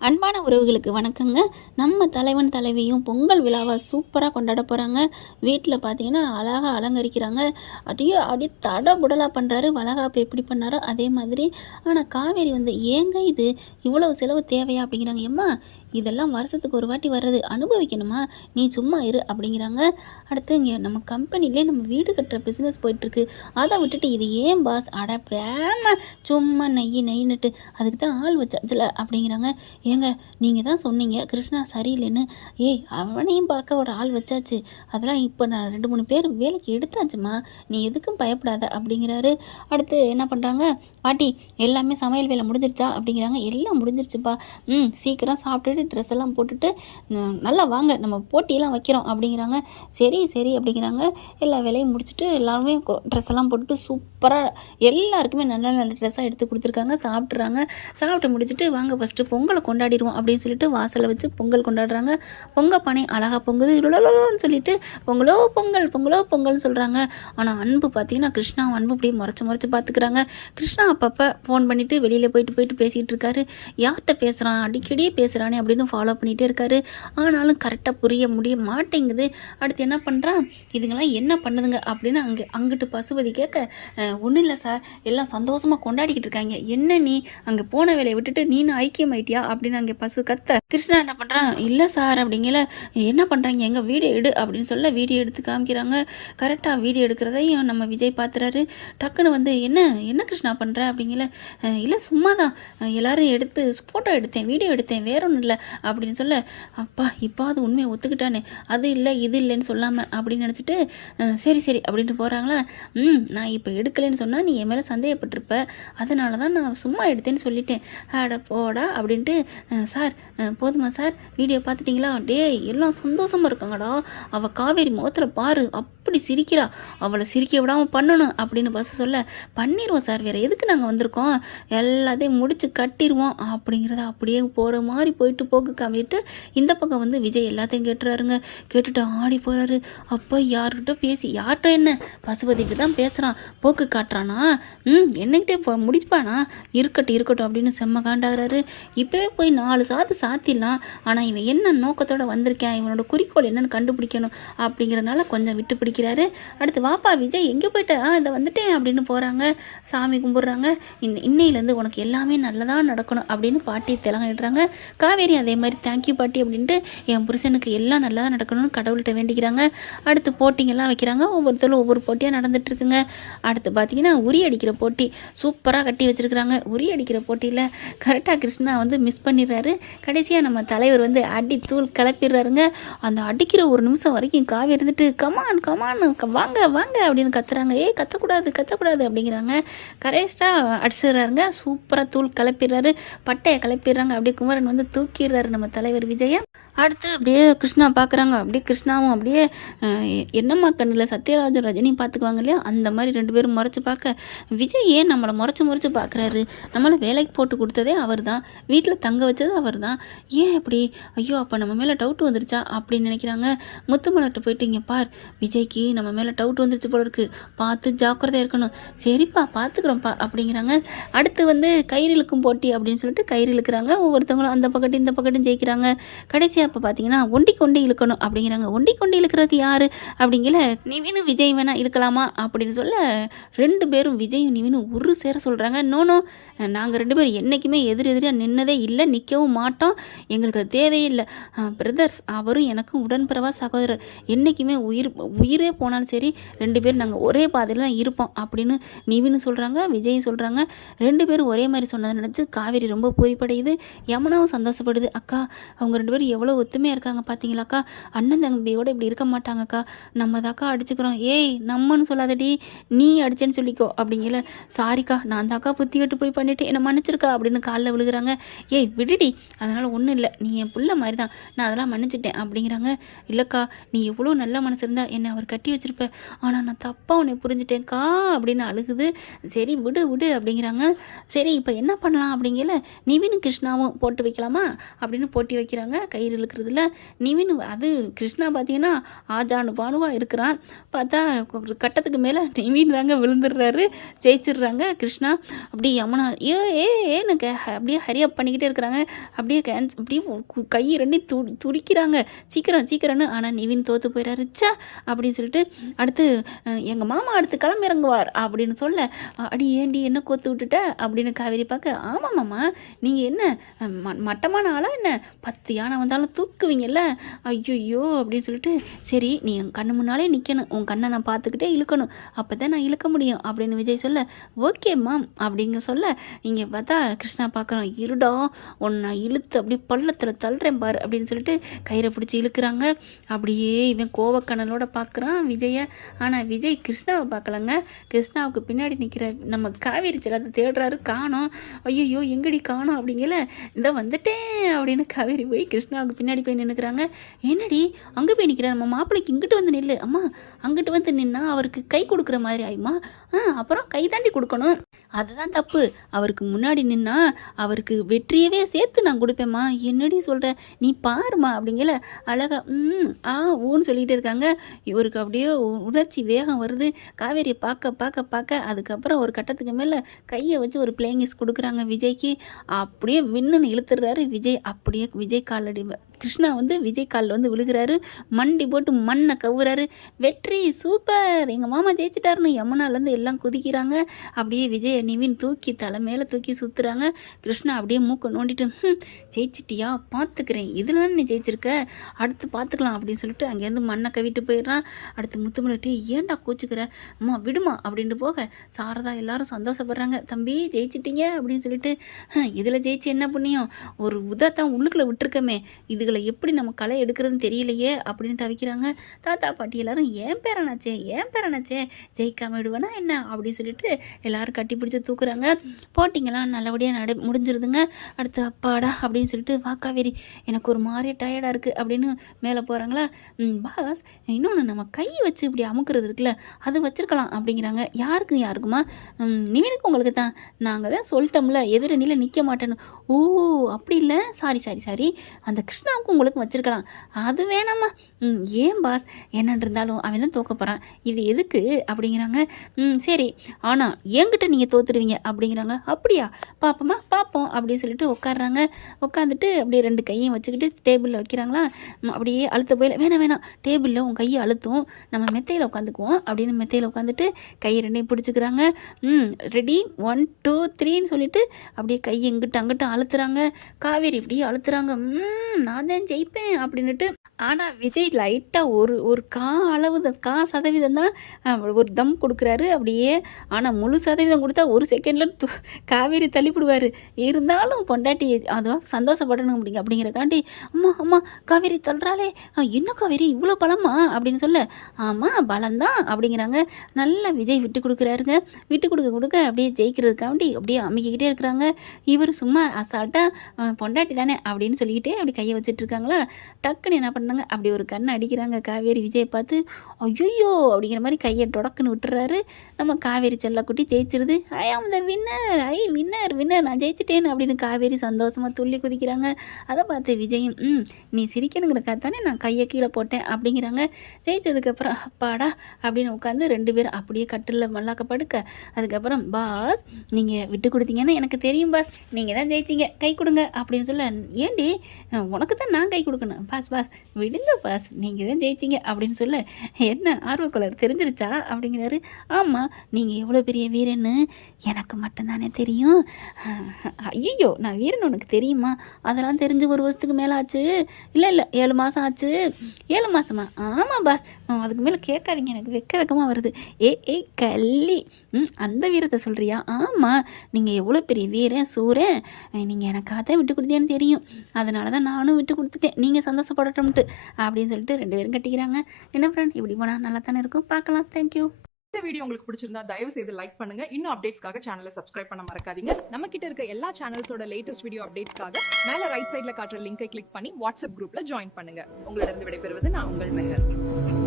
அன்பான உறவுகளுக்கு வணக்கங்க. நம்ம தலைவன் தலைவியும் பொங்கல் விழாவை சூப்பராக கொண்டாட போகிறாங்க வீட்டில் பார்த்தீங்கன்னா அழகாக அலங்கரிக்கிறாங்க. அப்படியே அப்படியே தடபுடலாக பண்ணுறாரு வளகாப்பு எப்படி பண்ணாரோ அதே மாதிரி. ஆனால் காவேரி வந்து ஏங்க இது இவ்வளவு செலவு தேவையா? அப்படிங்கிறாங்க. ஏம்மா இதெல்லாம் வருஷத்துக்கு ஒரு வாட்டி வர்றது அனுபவிக்கணுமா? நீ சும்மா இரு அப்படிங்கிறாங்க. அடுத்து இங்கே நம்ம கம்பெனிலே நம்ம வீடு கட்டுற பிஸ்னஸ் போயிட்டுருக்கு. அதை விட்டுட்டு இது ஏன் பாஸ் அட வேம சும்மா நெய் நெய்னுட்டு அதுக்கு தான் ஆள் வச்சாச்சுல அப்படிங்கிறாங்க. ஏங்க நீங்கள் தான் சொன்னீங்க கிருஷ்ணா சரியில்லைன்னு. ஏய் அவனையும் பார்க்க ஒரு ஆள் வச்சாச்சு. அதெல்லாம் இப்போ நான் ரெண்டு மூணு பேர் வேலைக்கு எடுத்தாச்சுமா? நீ எதுக்கும் பயப்படாத அப்படிங்கிறாரு. அடுத்து என்ன பண்ணுறாங்க பாட்டி எல்லாமே சமையல் வேலை முடிஞ்சிருச்சா அப்படிங்கிறாங்க. எல்லாம் முடிஞ்சிருச்சுப்பா. ம் சீக்கிரம் சாப்பிட்டுட்டு ட்ரெஸ் எல்லாம் போட்டுட்டு நல்லா வாங்க நம்ம போட்டியெல்லாம் வைக்கிறோம் அப்படிங்கிறாங்க. சரி சரி அப்படிங்கிறாங்க. எல்லா வேலையும் முடிச்சுட்டு எல்லாருமே ட்ரெஸ் எல்லாம் போட்டுட்டு சூப்பராக எல்லாருக்குமே நல்ல நல்ல ட்ரெஸ்ஸாக எடுத்து கொடுத்துருக்காங்க சாப்பிட்றாங்க சாப்பிட்டு முடிச்சுட்டு வாங்க ஃபஸ்ட்டு பொங்கலை கொண்டாடிடுவோம் அப்படின்னு சொல்லிட்டு வாசலை வச்சு பொங்கல் கொண்டாடுறாங்க. பொங்க பானை அழகாக பொங்குது. இவ்வளோன்னு சொல்லிட்டு பொங்கலோ பொங்கல் பொங்கலோ பொங்கல்னு சொல்கிறாங்க ஆனால் அன்பு பார்த்தீங்கன்னா கிருஷ்ணா அன்பு அப்படியே முறைச்சி முறைச்சி பார்த்துக்கிறாங்க கிருஷ்ணா அப்பப்போ ஃபோன் பண்ணிவிட்டு வெளியில் போயிட்டு போயிட்டு பேசிகிட்டு இருக்காரு. யார்கிட்ட பேசுகிறான் அடிக்கடி பேசுகிறானே அப்படின்னு ஃபாலோ பண்ணிகிட்டே இருக்காரு. ஆனாலும் கரெக்டாக புரிய முடிய மாட்டேங்குது. அடுத்து என்ன பண்ணுறான் இதுங்கெல்லாம் என்ன பண்ணுதுங்க? அப்படின்னு அங்கே அங்கிட்டு பசுபதி கேட்க ஒன்றும் இல்லை சார் எல்லாம் சந்தோஷமாக கொண்டாடிக்கிட்டு இருக்காங்க. என்ன நீ? அங்கே போன வேலையை விட்டுட்டு நீனு ஐக்கியம் ஆயிட்டியா? அப்படின்னு அங்கே பசு கத்த கிருஷ்ணா என்ன பண்ணுறான் இல்லை சார் அப்படிங்கல என்ன பண்ணுறாங்க எங்கள் வீடியோ எடு. அப்படின்னு சொல்ல வீடியோ எடுத்து காமிக்கிறாங்க. கரெக்டாக வீடியோ எடுக்கிறதையும் நம்ம விஜய் பார்த்துறாரு டக்குன்னு வந்து என்ன? என்ன கிருஷ்ணா பண்ணுற அப்படிங்கல இல்லை சும்மா தான் எல்லாரும் எடுத்து ஃபோட்டோ எடுத்தேன் வீடியோ எடுத்தேன். வேற ஒன்றும் இல்லை. அப்படின்னு சொல்ல அப்பா இப்போ அது உண்மையை ஒத்துக்கிட்டானே. அது இல்லை இது இல்லைன்னு சொல்லாமல் அப்படின்னு நினச்சிட்டு சரி சரி அப்படின்ட்டு போகிறாங்களா ம் நான் இப்போ எடுக்கலைன்னு சொன்னால் நீ என் மேலே சந்தேகப்பட்டிருப்ப. அதனால தான் நான் சும்மா எடுத்தேன்னு சொல்லிட்டேன். ஆட போடா அப்படின்ட்டு சார் போதுமா சார் வீடியோ பார்த்துட்டிங்களா டேய் எல்லாம் சந்தோஷமாக இருக்காங்கடா. அவள் காவேரி முகத்தில் பாரு அப்படி சிரிக்கிறா. அவளை சிரிக்க விடாமல் பண்ணணும் அப்படின்னு பஸ் சொல்ல பண்ணிடுவோம் சார் வேறு எதுக்கு நாங்கள் வந்திருக்கோம்? எல்லாத்தையும் முடிச்சு கட்டிடுவோம் அப்படிங்கிறத அப்படியே போகிற மாதிரி போயிட்டு போக்கு காமிட்டு இந்த பக்கம் வந்து விஜய் எல்லாத்தையும் கேட்டுறாருங்க. கேட்டுட்டு ஆடி போகிறாரு அப்போ யார்கிட்ட பேசி யார்கிட்ட என்ன? பசுபதிட்டு தான் பேசுகிறான் போக்கு காட்டுறானா? ம் என்னகிட்டே இப்போ முடிப்பானா? இருக்கட்டும் இருக்கட்டும் அப்படின்னு செம்ம காண்டாகிறாரு. இப்போவே போய் நாலு சாத்து சாத்திடலாம். ஆனால் இவன் என்ன நோக்கத்தோடு வந்திருக்கேன்? இவனோட குறிக்கோள் என்னன்னு கண்டுபிடிக்கணும் அப்படிங்கிறனால கொஞ்சம் விட்டு பிடிக்கிறாரு. அடுத்து வாப்பா விஜய் எங்கே போயிட்ட? ஆ இதை வந்துட்டேன் அப்படின்னு போகிறாங்க சாமி கும்பிட்றாங்க. இந்த இன்னையிலேருந்து உனக்கு எல்லாமே நல்லதாக நடக்கணும் அப்படின்னு பாட்டி திலங்கிடுறாங்க காவேரி அதே மாதிரி தேங்க்யூ பாட்டி அப்படின்ட்டு என் புருஷனுக்கு எல்லாம் நல்லதாக நடக்கணும்னு கடவுள்கிட்ட வேண்டிக்கிறாங்க. அடுத்து போட்டிங்கெல்லாம் வைக்கிறாங்க. ஒவ்வொருத்தரும் ஒவ்வொரு போட்டியாக நடந்துட்டுருக்குங்க. அடுத்து பார்த்தீங்கன்னா உரி அடிக்கிற போட்டி சூப்பராக கட்டி வச்சுருக்குறாங்க. உரி அடிக்கிற போட்டியில் கரெக்டாக கிருஷ்ணா வந்து மிஸ் பண்ணிடுறாரு. கடைசியாக நம்ம தலைவர் வந்து அடி தூள் கிளப்பிடுறாருங்க அந்த அடிக்கிற ஒரு நிமிஷம் வரைக்கும் காவி இருந்துட்டு கமான் கமான் வாங்க வாங்க அப்படின்னு கத்துறாங்க. ஏய் கத்தக்கூடாது கத்தக்கூடாது அப்படிங்கிறாங்க. கரெக்டாக அடிச்சிடுறாருங்க. சூப்பராக தூள் கிளப்பிடுறாரு பட்டையை கிளப்பிடுறாங்க அப்படியே குமரன் வந்து தூக்கி தூக்கிடுறாரு நம்ம தலைவர் விஜயை அடுத்து அப்படியே கிருஷ்ணா பார்க்குறாங்க அப்படியே கிருஷ்ணாவும் அப்படியே என்னம்மா கண்ணில் சத்யராஜன் ரஜினியும் பார்த்துக்குவாங்க இல்லையா? அந்த மாதிரி ரெண்டு பேரும் முறைச்சி பார்க்க விஜய் ஏன் நம்மளை முறைச்சி முறைச்சி பார்க்குறாரு நம்மளை வேலைக்கு போட்டு கொடுத்ததே அவர் தான் வீட்டில் தங்க வச்சது அவர் தான் ஏன் இப்படி ஐயோ அப்போ நம்ம மேலே டவுட் வந்துருச்சா? அப்படின்னு நினைக்கிறாங்க. முத்துமலர்கிட்ட போயிட்டு இங்கே பார் விஜய்க்கு நம்ம மேலே டவுட் வந்துருச்சு போல இருக்கு. பார்த்து ஜாக்கிரதையாக இருக்கணும். சரிப்பா பார்த்துக்குறோம்ப்பா அப்படிங்கிறாங்க. அடுத்து வந்து கயிறு இழுக்கும் போட்டி அப்படின்னு சொல்லிட்டு கயிறு இழுக்கிறாங்க. ஒவ்வொருத்தவங்களும் அந்த பக்கத்து இந்த பக்கட்டும் ஜெயிக்கிறாங்க. கடைசியாக அப்போ பார்த்தீங்கன்னா ஒண்டி கொண்டு இழுக்கணும் அப்படிங்கிறாங்க. ஒண்டி கொண்டு இழுக்கிறதுக்கு யார்? அப்படிங்கிற நிவினும் விஜய் வேணா இழுக்கலாமா அப்படின்னு சொல்ல ரெண்டு பேரும் விஜயும் நிவினும் ஒரு சேர சொல்கிறாங்க நோனோ நாங்கள் ரெண்டு பேரும் என்றைக்குமே எதிர் எதிரியாக நின்னதே இல்லை நிற்கவும் மாட்டோம். எங்களுக்கு தேவையில்லை. பிரதர்ஸ் அவரும் எனக்கும் உடன்பிறவா சகோதரர். என்றைக்குமே உயிர் உயிரே போனாலும் சரி ரெண்டு பேரும் நாங்கள் ஒரே பாதையில் தான் இருப்போம் அப்படின்னு நிவின்னு சொல்கிறாங்க விஜய் சொல்கிறாங்க ரெண்டு பேரும் ஒரே மாதிரி சொன்னதை நினச்சி காவேரி ரொம்ப பூரிப்படையுது. யமுனாவும் சந்தோஷப்படுது. அக்கா அவங்க ரெண்டு பேரும் எவ்வளோ ஒத்துமையாக இருக்காங்க பார்த்தீங்களாக்கா அண்ணன் தம்பியோட இப்படி இருக்க மாட்டாங்கக்கா. நம்ம தாக்கா அடிச்சுக்கிறோம். ஏய் நம்மன்னு சொல்லாதடி. நீ அடிச்சேன்னு சொல்லிக்கோ. அப்படிங்கல சாரிக்கா நான் தாக்கா புத்தி கட்டு போய் பண்ணிவிட்டு என்னை மன்னிச்சிருக்கா? அப்படின்னு காலில் விழுகிறாங்க. ஏய் விடுடி. அதனால் ஒன்றும் இல்லை. நீ என் பிள்ளை மாதிரி தான் நான் அதெல்லாம் மன்னிச்சிட்டேன். அப்படிங்கிறாங்க. இல்லைக்கா நீ எவ்வளோ நல்ல மனசு இருந்தால் என்னை அவர் கட்டி வச்சிருப்ப. ஆனால் நான் தப்பாக உன்னை புரிஞ்சுட்டேன்க்கா. அப்படின்னு அழுகுது. சரி விடு விடு. அப்படிங்கிறாங்க. சரி இப்போ என்ன பண்ணலாம்? அப்படிங்கல நிவின் கிருஷ்ணாவும் போட்டு வைக்கலாமா? அப்படின்னு போட்டி வைக்கிறாங்க. கயிறு இழுக்கிறதுல நிவின் அது கிருஷ்ணா பார்த்தீங்கன்னா ஆஜானு பானுவாக இருக்கிறான். பார்த்தா ஒரு கட்டத்துக்கு மேலே நிவின் தாங்க விழுந்துடுறாரு. ஜெயிச்சிடுறாங்க கிருஷ்ணா. அப்படியே யமுனா ஏ ஏ ஏன்னு அப்படியே ஹரியப் பண்ணிக்கிட்டே இருக்கிறாங்க. அப்படியே கேன்ஸ் அப்படியே கை ரெண்டையும் து துடிக்கிறாங்க. சீக்கிரம் சீக்கிரம்னு. ஆனால் நிவின் தோற்று போயிடாரு சா அப்படின்னு சொல்லிட்டு அடுத்து எங்கள் மாமா அடுத்து கிளம்பி இறங்குவார் அப்படின்னு சொல்ல அடி ஏண்டி என்ன கோத்து விட்டுட்ட? அப்படின்னு காவேரி பார்க்க ஆமாம் மாமா நீங்கள் என்ன ம மட்டமான ஆளா என்ன? பத்து யானை வந்தாலும் தூக்குவீங்கல்ல? ஐயோ அப்படின்னு சொல்லிட்டு சரி நீ என் கண்ணு முன்னாலே நிற்கணும் உன் கண்ணை நான் பார்த்துக்கிட்டே இழுக்கணும். அப்போ தான் நான் இழுக்க முடியும் அப்படின்னு விஜய் சொல்ல ஓகே மேம் அப்படிங்க சொல்ல இங்கே பார்த்தா கிருஷ்ணா பார்க்குறோம் இருடா உன்னை நான் இழுத்து அப்படியே பள்ளத்தில் தள்ளுறேன் பாரு அப்படின்னு சொல்லிட்டு கயிறை பிடிச்சி இழுக்கிறாங்க. அப்படியே இவன் கோவக்கணலோட பார்க்குறான் விஜயை. ஆனால் விஜய் கிருஷ்ணாவை பார்க்கலங்க. கிருஷ்ணாவுக்கு பின்னாடி நிற்கிற நம்ம காவேரி செல்லாத தேடுறாரு காணோம். ஐயோ எங்கடி காணோம்? அப்படிங்கல இந்த வந்துட்டேன் அப்படின்னு காவேரி போய் கிருஷ்ணாவுக்கு பின்னாடி பின்னாடி போய் நின்றுக்கிறாங்க என்னடி? அங்கே போய் நிற்கிற நம்ம மாப்பிள்ளைக்கு இங்கிட்டு வந்து நில்லு. அம்மா அங்கிட்டு வந்து நின்னா அவருக்கு கை கொடுக்குற மாதிரி ஆயுமா? ஆ அப்புறம் கை தாண்டி கொடுக்கணும். அதுதான் தப்பு. அவருக்கு முன்னாடி நின்னா அவருக்கு வெற்றியவே சேர்த்து நான் கொடுப்பேம்மா. என்னடி சொல்கிற நீ பாருமா அப்படிங்கல அழகா ம் ஆ ஊன்னு சொல்லிகிட்டு இருக்காங்க. இவருக்கு அப்படியே உணர்ச்சி வேகம் வருது. காவேரியை பார்க்க பார்க்க பார்க்க அதுக்கப்புறம் ஒரு கட்டத்துக்கு மேலே கையை வச்சு ஒரு பிளேங்கிஸ் கொடுக்குறாங்க விஜய்க்கு. அப்படியே விண்ணுன்னு இழுத்துடுறாரு விஜய். அப்படியே விஜய் காலடி கிருஷ்ணா வந்து விஜய் காலில் வந்து விழுகிறாரு. மண்டி போட்டு மண்ணை கவுறாரு. வெற்றி சூப்பர். எங்கள் மாமா ஜெயிச்சிட்டாருன்னு யமுனாலேருந்து எல்லாம் குதிக்கிறாங்க. அப்படியே விஜய் நிவின் தூக்கி தலை மேலே தூக்கி சுற்றுறாங்க கிருஷ்ணா அப்படியே மூக்கை நோண்டிட்டு ஜெயிச்சிட்டியா? பார்த்துக்கிறேன் இதில் நீ ஜெயிச்சிருக்க? அடுத்து பார்த்துக்கலாம் அப்படின்னு சொல்லிட்டு அங்கேருந்து மண்ணை கவிட்டு போயிடுறான். அடுத்து முத்துமலட்டி ஏன்டா கோச்சுக்கிற? அம்மா விடுமா? அப்படின்ட்டு போக சாரதா எல்லாரும் சந்தோஷப்படுறாங்க. தம்பி ஜெயிச்சிட்டீங்க அப்படின்னு சொல்லிட்டு இதில் ஜெயிச்சு என்ன புண்ணியம்? ஒரு உதத்தான் உள்ளுக்குள்ளே விட்டுருக்கமே. இதுகளை எப்படி நம்ம களை எடுக்கிறதுன்னு தெரியலையே அப்படின்னு தவிக்கிறாங்க. தாத்தா பாட்டி எல்லாரும் ஏன் பேரனாச்சே ஏன் பேரனாச்சே ஜெயிக்காம விடுவேனா என்ன? அப்படின்னு சொல்லிட்டு எல்லாரும் கட்டி பிடிச்சி தூக்குறாங்க. போட்டிங்கெல்லாம் நல்லபடியாக நட முடிஞ்சிருதுங்க. அடுத்து அப்பாடா அப்படின்னு சொல்லிட்டு வாக்காவேரி எனக்கு ஒரு மாதிரி டயர்டாக இருக்குது அப்படின்னு மேலே போகிறாங்களா பாஸ் இன்னொன்று நம்ம கை வச்சு இப்படி அமுக்கிறது இருக்குல்ல அது வச்சுருக்கலாம் அப்படிங்கிறாங்க. யாருக்கு யாருக்குமா? ம், நிவினுக்கு உங்களுக்கு தான். நாங்கள் தான் சொல்லிட்டோம்ல எதிரணியில் நிற்க மாட்டேன்னு. ஓ அப்படி இல்லை? Sorry sorry sorry. அந்த கிருஷ்ணாவுக்கு உங்களுக்கும் வச்சிருக்கலாம். அது வேணாம்மா ம் ஏன் பாஸ் என்னன்னு இருந்தாலும் அவன் தான் தோக்க போகிறான் இது எதுக்கு? அப்படிங்கிறாங்க. ம் சரி. ஆனால் என்கிட்ட நீங்கள் தோத்துருவீங்க அப்படிங்கிறாங்க. அப்படியா? பார்ப்போமா பார்ப்போம் அப்படின்னு சொல்லிட்டு உட்காடுறாங்க உட்காந்துட்டு அப்படியே ரெண்டு கையும் வச்சுக்கிட்டு டேபிளில் வைக்கிறாங்களா? அப்படியே அழுத்த போயில வேணாம் வேணாம். டேபிளில் உன் கையை அழுத்தும். நம்ம மெத்தையில் உட்காந்துக்குவோம். அப்படின்னு மெத்தையில் உட்காந்துட்டு கையை ரெண்டையும் பிடிச்சிக்கிறாங்க. ம் ரெடி ஒன் டூ த்ரீன்னு சொல்லிட்டு அப்படியே கை எங்கிட்ட அங்கிட்ட அழுத்துறாங்க. காவேரி இப்படியே அழுத்துறாங்க. ம் நான் தான் ஜெயிப்பேன் அப்படின்னுட்டு ஆனால் விஜய் லைட்டாக ஒரு ஒரு கா அளவு கா சதவீதம் தான் ஒரு தம் கொடுக்குறாரு அப்படியே. ஆனால் முழு சதவீதம் கொடுத்தா ஒரு செகண்டில் காவேரி தள்ளிவிடுவார் இருந்தாலும் பொண்டாட்டி அதுவாக சந்தோஷப்படணும் அப்படிங்க அப்படிங்கிறக்காண்டி அம்மா அம்மா காவேரி தள்ளுறாளே. என்ன காவேரி இவ்வளோ பலமா? அப்படின்னு சொல்ல ஆமாம் பலம்தான் அப்படிங்கிறாங்க. நல்லா விஜய் விட்டு கொடுக்குறாருங்க. விட்டு கொடுக்க கொடுக்க அப்படியே ஜெயிக்கிறதுக்காண்டி அப்படியே அமைக்கிக்கிட்டே இருக்கிறாங்க. இவர் சும்மா அசால்ட்டாக பொண்டாட்டி தானே அப்படின்னு சொல்லிக்கிட்டே அப்படி கையை வச்சுட்டு இருக்காங்களா டக்குன்னு என்ன பண்ணாங்க? அப்படி ஒரு கண்ணை அடிக்கிறாங்க. காவேரி விஜயை பார்த்து ஐயோ அப்படிங்கிற மாதிரி கையை தொடக்குன்னு விட்டுறாரு. நம்ம காவேரி செல்லக்குட்டி ஜெயிச்சிருது. I am the winner I winner winner நான் ஜெயிச்சிட்டேன் அப்படின்னு காவேரி சந்தோஷமாக துள்ளி குதிக்கிறாங்க. அதை பார்த்து விஜயும் ம் நீ சிரிக்கணுங்கிறக்காக தானே நான் கையை கீழே போட்டேன் அப்படிங்கிறாங்க. ஜெயிச்சதுக்கப்புறம் அப்பாடா! அப்படின்னு உட்காந்து ரெண்டு பேரும் அப்படியே கட்டிலில் மல்லாக்க படுக்க அதுக்கப்புறம் பாஸ் நீங்கள் விட்டு கொடுத்தீங்கன்னா எனக்கு தெரியும் பாஸ். நீங்கள் தான் ஜெயிச்சிங்க. கை கொடுங்க அப்படின்னு சொல்ல ஏண்டி உனக்கு தான் நான் கை கொடுக்கணும். Boss boss. விடுங்க பாஸ். நீங்கள் தான் ஜெயிச்சிங்க அப்படின்னு சொல்ல என்ன ஆர்வக்கொலர் தெரிஞ்சிருச்சா? அப்படிங்கிறாரு. ஆமாம் நீங்கள் எவ்வளோ பெரிய வீரன்னு எனக்கு மட்டும்தானே தெரியும். ஐயோ நான் வீரன் உனக்கு தெரியுமா? அதெல்லாம் தெரிஞ்சு ஒரு வருஷத்துக்கு மேலே ஆச்சு இல்லை இல்லை ஏழு மாதம் ஆச்சு. ஏழு மாதமா ஆமாம் பாஸ். அதுக்கு மேலே கேட்காதீங்க. எனக்கு வெக்க வெக்கமாக வருது. ஏ ஏய் கள்ளி. ம் அந்த வீரத்தை சொல்கிறியா ஆமாம் நீங்கள் எவ்வளோ பெரிய வீரன் சூரன். நீங்கள் எனக்காக தான் விட்டு கொடுத்தேன்னு தெரியும். அதனால தான் நானும் விட்டு கொடுத்துட்டேன். நீங்கள் சந்தோஷப்படட்டும்ட்டு அப்படின்னு சொல்லிட்டு ரெண்டு பேரும் கட்டிக்கிறாங்க. என்ன ஃப்ரெண்ட் இப்படி போனால் நல்லா தானே இருக்கும்? பார்க்கலாம். தேங்க்யூ இந்த வீடியோ உங்களுக்கு பிடிச்சிருந்தா தயவு செய்து லைக் பண்ணுங்க. இன்னும் அப்டேட்ஸ்க்காக சேனலை சப்ஸ்கிரைப் பண்ண மறக்காதீங்க. நம்ம கிட்ட இருக்க எல்லா சேனல்ஸோட லேட்டஸ்ட் வீடியோ அப்டேட்ஸ்க்காக மேல ரைட் சைடுல காட்டுற லிங்கை கிளிக் பண்ணி வாட்ஸ்அப் குரூப்ல ஜாயின் பண்ணுங்க. உங்களிடம் விடைபெறுவது நான் உங்கள் மெஹர்.